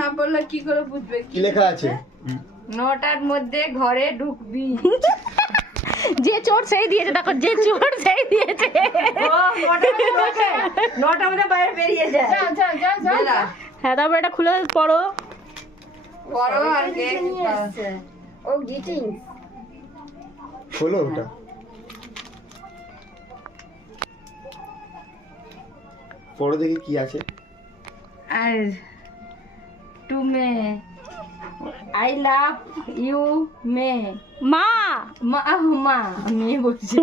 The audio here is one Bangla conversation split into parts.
না বললে কি করে বুঝবে কি লেখা আছে? 9টার মধ্যে ঘরে ঢুকবি। যে চোর সেই দিয়েছে, দেখো যে চোর সেই দিয়েছে। ও 9টার মধ্যে বাইরে বেরিয়ে যায়। যা হ্যাঁ, তারপর এটা খুলে পড়ো। বড় আর কে ও গিটিং হলো ওটা। পড়ো দেখি কি আছে। আর টু মে আই লাভ ইউ মে মা মা আমি বলছি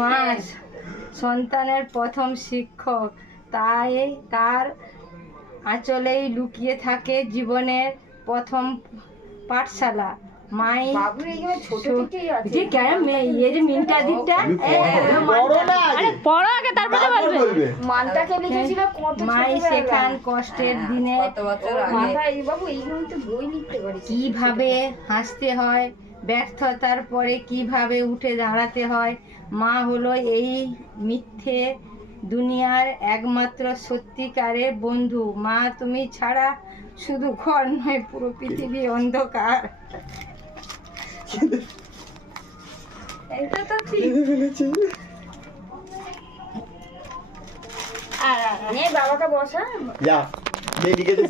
মা সন্তানের প্রথম শিক্ষক, তাই তার আঁচলেই লুকিয়ে থাকে জীবনের প্রথম পাঠশালা। মাই বাবু এইখানে ছোট থেকেই আছে যে কেন মেয়ে এই যে মিনটা দিকটা পড়ো না আরে পড়ো আগে, তারপরে তারপর বলবে। বলবে। মানটাকে লিখেছিল কত মাই সেখান কষ্টের দিনে মাথা এই বাবু এইগুলো তো বই লিখতে পারিস কিভাবে হাসতে হয়, ব্যর্থতার পরে কিভাবে উঠে দাঁড়াতে হয়। মা হলো এই মিথ্যে দুনিয়ার একমাত্র সত্যিকারের বন্ধু। মা তুমি ছাড়া শুধু ঘর নয়, পুরো পৃথিবী অন্ধকার। এটা তো ঠিক। নে বাবাকে বসা যা যে লিখেছে